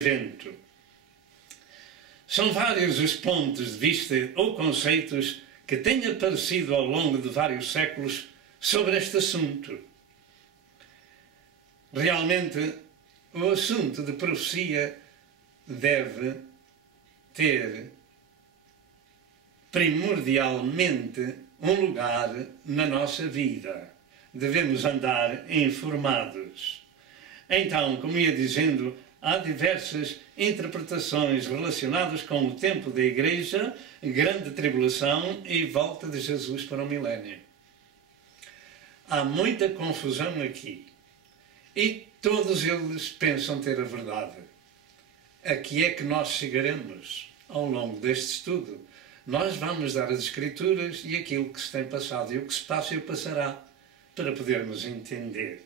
evento. São vários os pontos de vista ou conceitos que têm aparecido ao longo de vários séculos sobre este assunto. Realmente, o assunto de profecia deve ter primordialmente um lugar na nossa vida. Devemos andar informados. Então, como ia dizendo, há diversas interpretações relacionadas com o tempo da Igreja, grande tribulação e volta de Jesus para o milénio. Há muita confusão aqui e todos eles pensam ter a verdade. A que é que nós chegaremos ao longo deste estudo? Nós vamos dar as Escrituras e aquilo que se tem passado e o que se passa e o passará para podermos entender.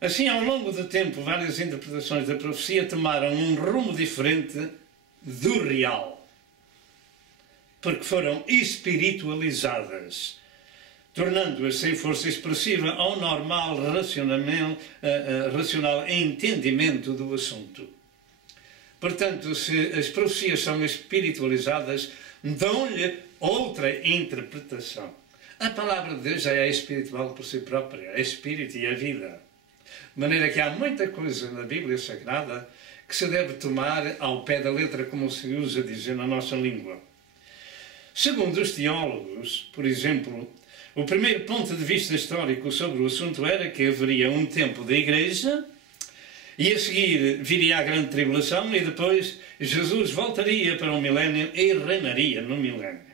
Assim, ao longo do tempo, várias interpretações da profecia tomaram um rumo diferente do real, porque foram espiritualizadas, tornando-as sem força expressiva ao normal racional entendimento do assunto. Portanto, se as profecias são espiritualizadas, dão-lhe outra interpretação. A palavra de Deus já é espiritual por si própria, é espírito e é vida. De maneira que há muita coisa na Bíblia Sagrada que se deve tomar ao pé da letra, como se usa dizer na nossa língua. Segundo os teólogos, por exemplo, o primeiro ponto de vista histórico sobre o assunto era que haveria um tempo da Igreja e a seguir viria a grande tribulação e depois Jesus voltaria para o milénio e reinaria no milénio.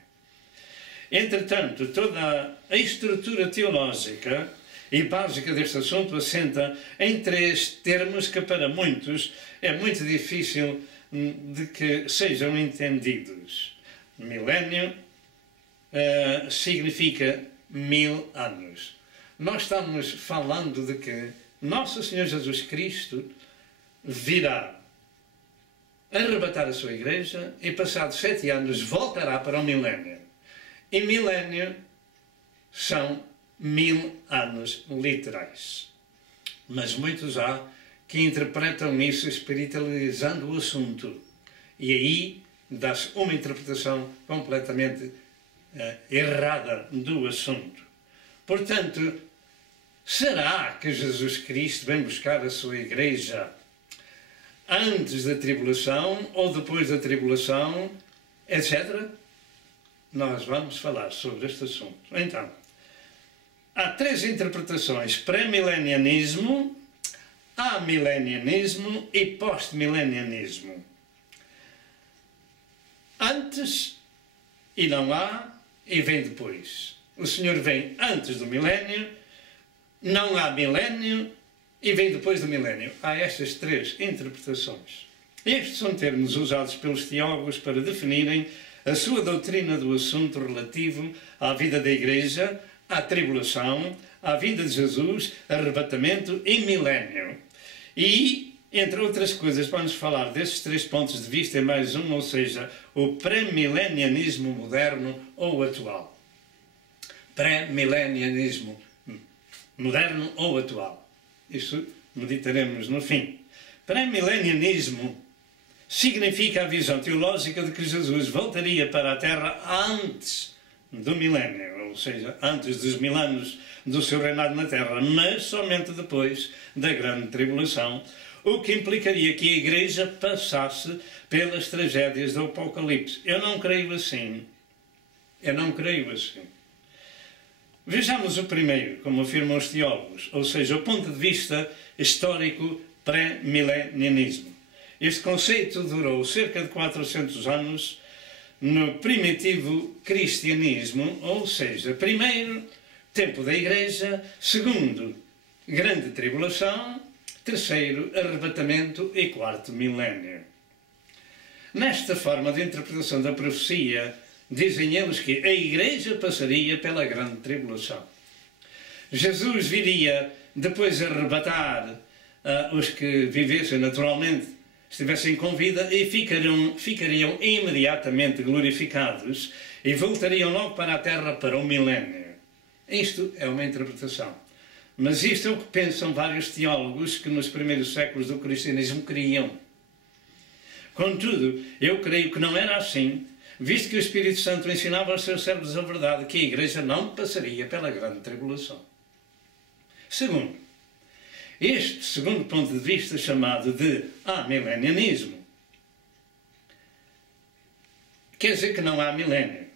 Entretanto, toda a estrutura teológica e básica deste assunto assenta em três termos que para muitos é muito difícil de que sejam entendidos. Milénio significa 1000 anos. Nós estamos falando de que Nosso Senhor Jesus Cristo virá arrebatar a sua Igreja e passados 7 anos voltará para o milénio. E milénio são 1000 anos literais. Mas muitos há que interpretam isso espiritualizando o assunto. E aí dá-se uma interpretação completamente errada do assunto. Portanto, será que Jesus Cristo vem buscar a sua Igreja antes da tribulação ou depois da tribulação, etc.? Nós vamos falar sobre este assunto. Então, há três interpretações: pré-milenianismo, amilenianismo e pós-milenianismo. Antes e não há, e vem depois. O Senhor vem antes do milénio, não há milénio e vem depois do milénio. Há estas três interpretações. Estes são termos usados pelos teólogos para definirem a sua doutrina do assunto relativo à vida da Igreja, à tribulação, à vinda de Jesus, arrebatamento e milénio. E, entre outras coisas, vamos falar desses três pontos de vista e mais um, ou seja, o pré-milenianismo moderno ou atual. Pré-milenianismo moderno ou atual. Isso meditaremos no fim. Pré-milenianismo significa a visão teológica de que Jesus voltaria para a Terra antes do milénio, ou seja, antes dos 1000 anos do seu reinado na Terra, mas somente depois da grande tribulação, o que implicaria que a Igreja passasse pelas tragédias do Apocalipse. Eu não creio assim. Eu não creio assim. Vejamos o primeiro, como afirmam os teólogos, ou seja, o ponto de vista histórico pré-milenianismo. Este conceito durou cerca de 400 anos no primitivo cristianismo, ou seja, primeiro, tempo da Igreja, segundo, grande tribulação, terceiro, arrebatamento e quarto, milénio. Nesta forma de interpretação da profecia, dizem eles que a Igreja passaria pela grande tribulação. Jesus viria depois arrebatar os que vivessem naturalmente, estivessem com vida e ficariam imediatamente glorificados e voltariam logo para a Terra para o milénio. Isto é uma interpretação. Mas isto é o que pensam vários teólogos que nos primeiros séculos do cristianismo criam. Contudo, eu creio que não era assim, visto que o Espírito Santo ensinava aos seus servos a verdade, que a Igreja não passaria pela grande tribulação. Segundo, este segundo ponto de vista, chamado de amilenianismo, quer dizer que não há milénio.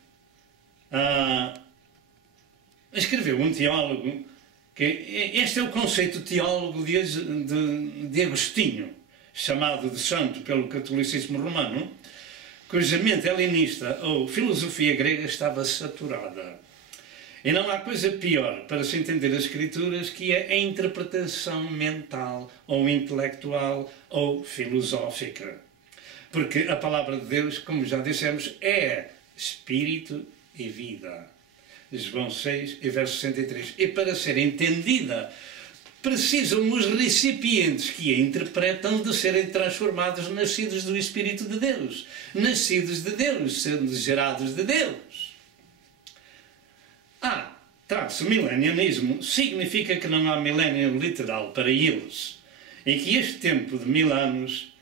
Escreveu um teólogo, este é o conceito teólogo de Agostinho, chamado de santo pelo catolicismo romano, cuja mente helenista ou filosofia grega estava saturada. E não há coisa pior para se entender as Escrituras que a interpretação mental, ou intelectual, ou filosófica. Porque a palavra de Deus, como já dissemos, é espírito e vida. João 6, verso 63. E para ser entendida, precisam os recipientes que a interpretam de serem transformados, nascidos do Espírito de Deus. Nascidos de Deus, sendo gerados de Deus. Traço milenianismo significa que não há milénio literal para eles. E que este tempo de 1000 anos,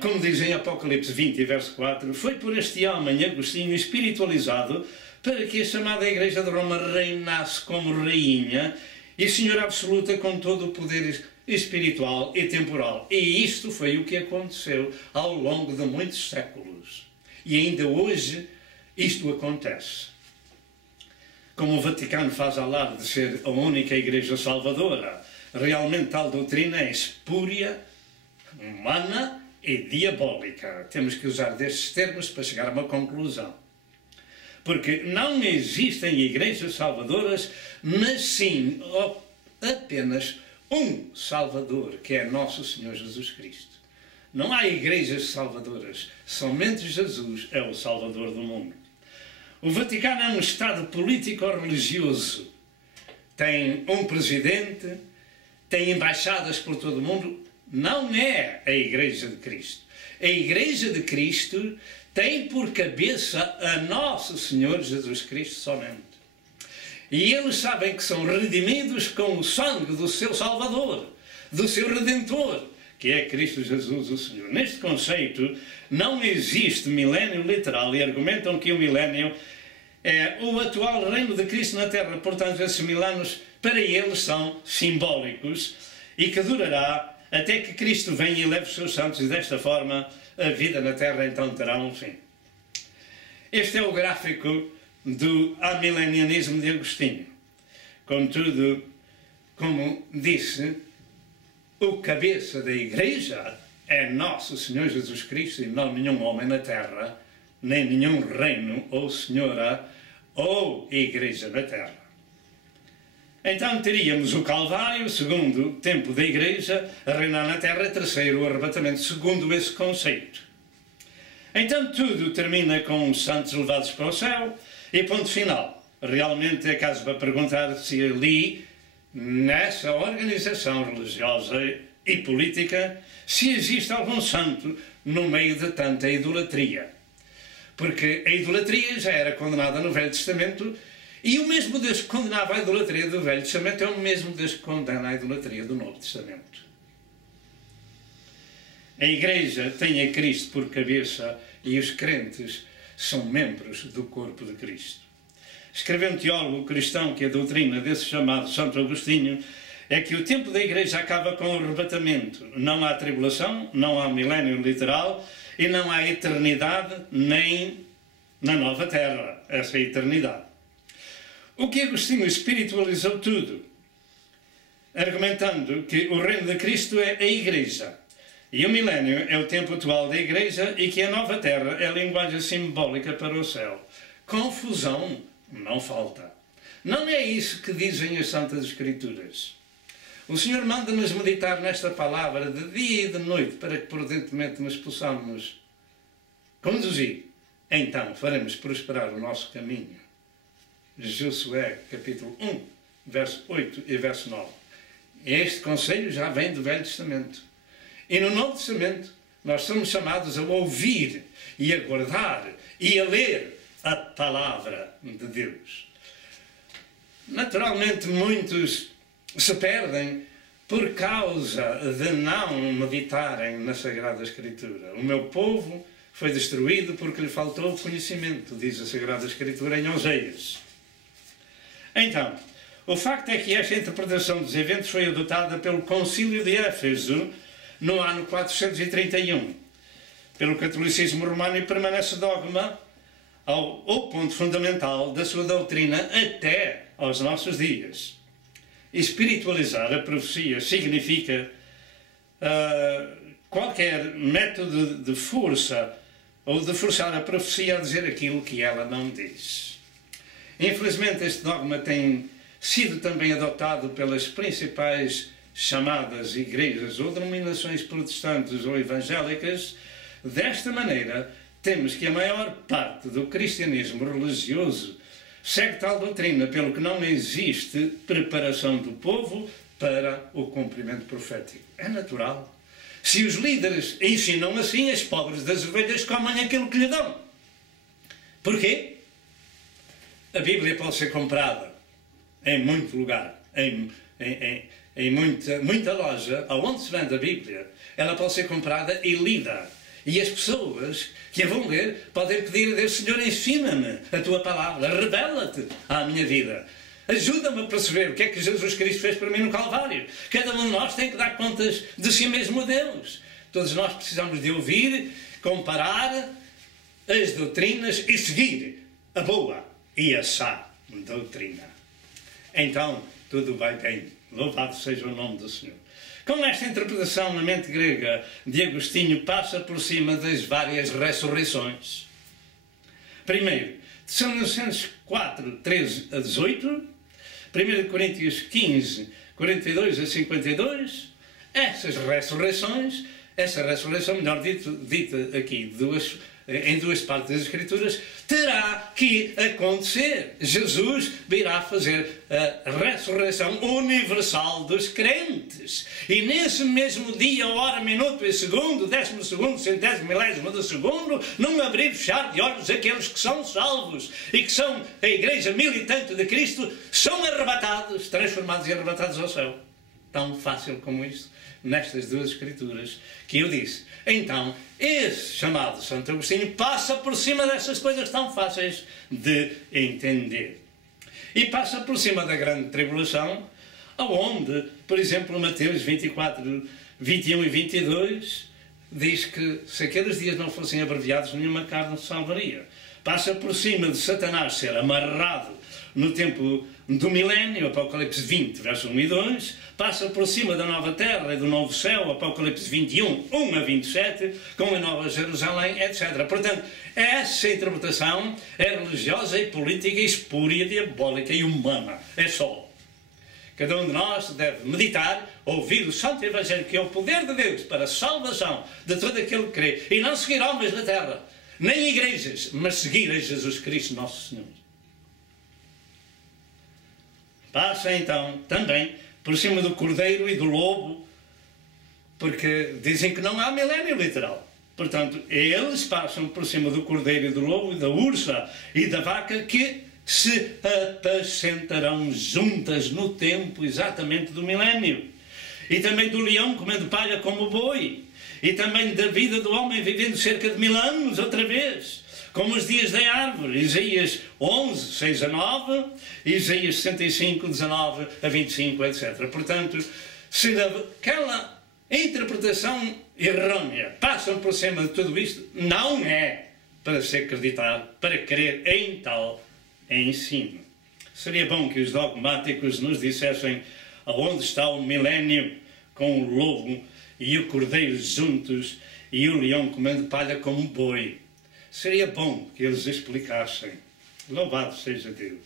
como diz em Apocalipse 20, verso 4, foi por este homem, Agostinho, espiritualizado para que a chamada Igreja de Roma reinasse como rainha e senhora absoluta com todo o poder espiritual e temporal. E isto foi o que aconteceu ao longo de muitos séculos. E ainda hoje isto acontece. Como o Vaticano faz alarde de ser a única Igreja salvadora, realmente tal doutrina é espúria, humana e diabólica. Temos que usar destes termos para chegar a uma conclusão. Porque não existem igrejas salvadoras, mas sim apenas um Salvador, que é nosso Senhor Jesus Cristo. Não há igrejas salvadoras, somente Jesus é o Salvador do mundo. O Vaticano é um Estado político-religioso. Tem um presidente, tem embaixadas por todo o mundo. Não é a Igreja de Cristo. A Igreja de Cristo tem por cabeça a nosso Senhor Jesus Cristo somente. E eles sabem que são redimidos com o sangue do seu Salvador, do seu Redentor, que é Cristo Jesus, o Senhor. Neste conceito, não existe milénio literal e argumentam que o milénio é o atual reino de Cristo na Terra. Portanto, esses 1000 anos, para eles, são simbólicos e que durará até que Cristo venha e leve os seus santos, e desta forma a vida na Terra então terá um fim. Este é o gráfico do amilenianismo de Agostinho. Contudo, como disse, o cabeça da Igreja é nosso Senhor Jesus Cristo e não nenhum homem na Terra, nem nenhum reino ou senhora ou Igreja na Terra. Então teríamos o Calvário, segundo tempo da Igreja, a reinar na Terra, terceiro o arrebatamento, segundo esse conceito. Então tudo termina com os santos levados para o céu e ponto final. Realmente é caso para perguntar se ali, nessa organização religiosa e política, se existe algum santo no meio de tanta idolatria. Porque a idolatria já era condenada no Velho Testamento e o mesmo Deus que condenava a idolatria do Velho Testamento é o mesmo Deus que condena a idolatria do Novo Testamento. A Igreja tem a Cristo por cabeça e os crentes são membros do corpo de Cristo. Escreveu um teólogo cristão que a doutrina desse chamado Santo Agostinho é que o tempo da Igreja acaba com o arrebatamento. Não há tribulação, não há milénio literal e não há eternidade nem na nova terra, essa é a eternidade. O que Agostinho espiritualizou tudo, argumentando que o reino de Cristo é a Igreja e o milénio é o tempo atual da Igreja e que a nova terra é a linguagem simbólica para o céu. Confusão não falta. Não é isso que dizem as Santas Escrituras. O Senhor manda-nos meditar nesta palavra de dia e de noite para que prudentemente nos possamos conduzir. Então faremos prosperar o nosso caminho. Josué, capítulo 1, verso 8 e verso 9. Este conselho já vem do Velho Testamento. E no Novo Testamento nós somos chamados a ouvir e a guardar e a ler a palavra de Deus. Naturalmente muitos se perdem por causa de não meditarem na Sagrada Escritura. O meu povo foi destruído porque lhe faltou conhecimento, diz a Sagrada Escritura em Oseias. Então, o facto é que esta interpretação dos eventos foi adotada pelo Concílio de Éfeso no ano 431, pelo catolicismo romano, e permanece dogma ao ponto fundamental da sua doutrina até aos nossos dias. Espiritualizar a profecia significa qualquer método de força ou de forçar a profecia a dizer aquilo que ela não diz. Infelizmente, este dogma tem sido também adotado pelas principais chamadas igrejas ou denominações protestantes ou evangélicas. Desta maneira, temos que a maior parte do cristianismo religioso segue tal doutrina, pelo que não existe preparação do povo para o cumprimento profético. É natural. Se os líderes ensinam assim, as pobres das ovelhas comem aquilo que lhe dão. Porquê? A Bíblia pode ser comprada em muito lugar, em muita loja, aonde se vende a Bíblia. Ela pode ser comprada e lida. E as pessoas que a vão ler podem pedir a Deus: Senhor, ensina-me a tua palavra, revela-te à minha vida. Ajuda-me a perceber o que é que Jesus Cristo fez para mim no Calvário. Cada um de nós tem que dar contas de si mesmo a Deus. Todos nós precisamos de ouvir, comparar as doutrinas e seguir a boa e a sã doutrina. Então, tudo vai bem. Louvado seja o nome do Senhor. Com esta interpretação, na mente grega de Agostinho passa por cima das várias ressurreições. Primeiro, Tessalonicenses 4, 13 a 18, 1 Coríntios 15, 42 a 52, essa ressurreição, melhor dito, dita aqui em duas partes das Escrituras, terá que acontecer. Jesus virá fazer a ressurreição universal dos crentes. E nesse mesmo dia, hora, minuto e segundo, 12º, centésimo, milésimo de segundo, num abrir e fechar de olhos, aqueles que são salvos e que são a Igreja militante de Cristo, são arrebatados, transformados e arrebatados ao céu. Tão fácil como isso, nestas duas Escrituras que eu disse. Então, esse chamado Santo Agostinho passa por cima dessas coisas tão fáceis de entender. E passa por cima da grande tribulação, aonde, por exemplo, Mateus 24, 21 e 22, diz que se aqueles dias não fossem abreviados, nenhuma carne se salvaria. Passa por cima de Satanás ser amarrado no tempo do milénio, Apocalipse 20, versos 1 e 2, passa por cima da nova terra e do novo céu, Apocalipse 21, 1 a 27, com a nova Jerusalém, etc. Portanto, essa interpretação é religiosa e política, espúria, diabólica e humana. É só. Cada um de nós deve meditar, ouvir o Santo Evangelho, que é o poder de Deus para a salvação de todo aquele que crê, e não seguir homens na terra, nem igrejas, mas seguir a Jesus Cristo, nosso Senhor. Passa então também por cima do cordeiro e do lobo, porque dizem que não há milénio literal. Portanto, eles passam por cima do cordeiro e do lobo, e da ursa e da vaca, que se apacentarão juntas no tempo exatamente do milénio. E também do leão comendo palha como boi. E também da vida do homem vivendo cerca de 1000 anos outra vez, como os dias da árvore. Isaías 11, 6 a 9, Isaías 65, 19 a 25, etc. Portanto, se aquela interpretação errônea passam por cima de tudo isto, não é para se acreditar, para crer em tal ensino. Seria bom que os dogmáticos nos dissessem aonde está o milénio com o lobo e o cordeiro juntos e o leão comendo palha como boi. Seria bom que eles explicassem. Louvado seja Deus.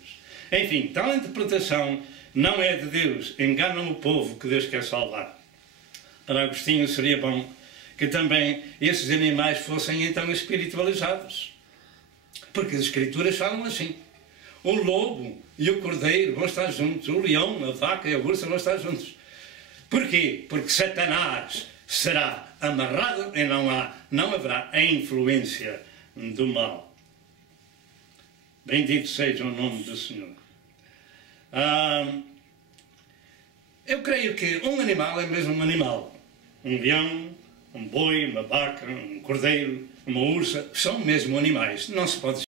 Enfim, tal interpretação não é de Deus. Enganam o povo que Deus quer salvar. Para Agostinho seria bom que também esses animais fossem então espiritualizados. Porque as Escrituras falam assim. O lobo e o cordeiro vão estar juntos. O leão, a vaca e a ursa vão estar juntos. Porquê? Porque Satanás será amarrado e não haverá a influência do mal. Bendito seja o nome do Senhor. Eu creio que um animal é mesmo um animal. Um leão, um boi, uma vaca, um cordeiro, uma ursa, são mesmo animais. Não se pode